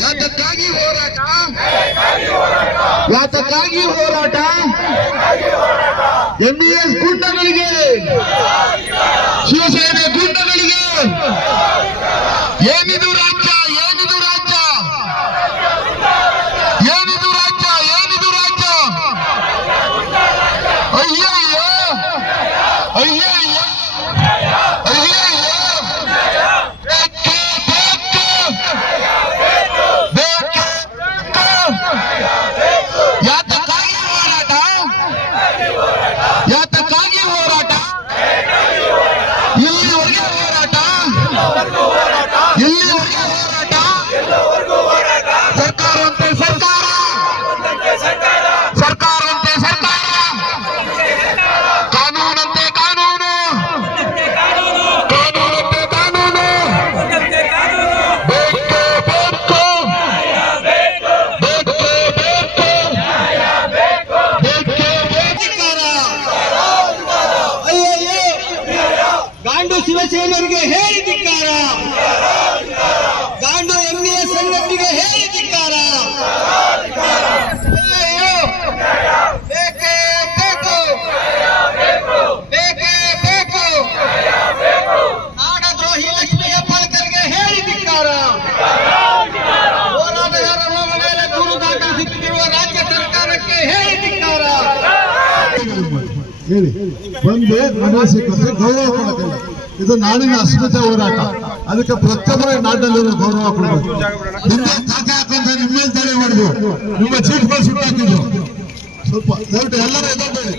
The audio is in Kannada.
ಯಾತಕ್ಕಾಗಿ ಹೋರಾಟ, ಯಾತಕ್ಕಾಗಿ ಹೋರಾಟ, ಎಂಇಎಸ್ ಗುಂಡಗಳಿಗೆ, ಶಿವಸೇನೆ ಗುಂಡಗಳಿಗೆ, ಏನಿದು ರಾಜ್ಯ, ಏನಿದು ರಾಜ್ಯ, ಏನಿದು ರಾಜ್ಯ, ಏನಿದು ರಾಜ್ಯ, ಅಯ್ಯಯ್ಯೋ ಅಯ್ಯಯ್ಯೋ ಅಯ್ಯಯ್ಯೋ, ಯಾತಕ್ಕಾಗಿ ಹೋರಾಟ, ಯಾತಕ್ಕಾಗಿ ಹೋರಾಟ, ಇಲ್ಲಿವರೆಗೆ ಹೋರಾಟ, ಇಲ್ಲಿವರೆಗೆ ಹೋರಾಟ, ಸರ್ಕಾರವಂತೆ ಸರ್ಕಾರ, ಸರ್ಕಾರವಂತೆ ಸರ್ಕಾರ, ಕಾನೂನಂತೆ ಕಾನೂನು, ಕಾನೂನಂತೆ ಕಾನೂನು, ಬೇಕು ಬೇಕು ಬೇಕು ಬೇಕು ಧಿಕ್ಕಾರ. ಅಯ್ಯಯ್ಯೋ ಗಾಂಡು ಶಿವಸೇನೆಯವರಿಗೆ ಹೇಳಿ ಧಿಕ್ಕಾರ, ಗಾಂಡು ಎಂಇಎಸ್ ಸಂಘಟನೆಗೆ ಹೇಳಿ ಧಿಕ್ಕಾರ. ಅಯ್ಯಯ್ಯೋ ಬೇಕೇ ಬೇಕು, ಬೇಕೇ ಬೇಕು, ನಾಡದ್ರೋಹಿ ಲಕ್ಷ್ಮೀ ಹೆಬ್ಬಾಳ್ಕರ್ಗೆ ಹೇಳಿ ಧಿಕ್ಕಾರ. ಹೋರಾಟಗಾರರ ಮೇಲೆ ದೂರು ದಾಖಲಿಸುತ್ತಿರುವ ರಾಜ್ಯ ಸರ್ಕಾರಕ್ಕೆ ಹೇಳಿ ಧಿಕ್ಕಾರ. ಹೇಳಿ ಒಂದು ಪ್ರವಾಸಿಗರಿಗೆ ಗೌರವ ಕೊಡೋದಿಲ್ಲ. ಇದು ನಾಡಿನ ಅಸ್ಮಿತೆ ಹೋರಾಟ. ಅದಕ್ಕೆ ಪ್ರತಿಯೊಬ್ಬರ ನಾಡಿನಲ್ಲಿ ಗೌರವ ಕೊಡಬೇಕು. ನಿಮ್ಮ ಖಾತೆ ಹಾಕೊಂತ ನಿಮ್ಮ ಮೇಲೆ ತಡೆ ಮಾಡಿದ್ವು, ನಿಮ್ಮ ಚೀಟ್ಗಳು ಸುಟ್ಟಾಕಿದ್ರು. ಸ್ವಲ್ಪ ದಯವಿಟ್ಟು ಎಲ್ಲರೂ ಎದ್ದೇಳಿ.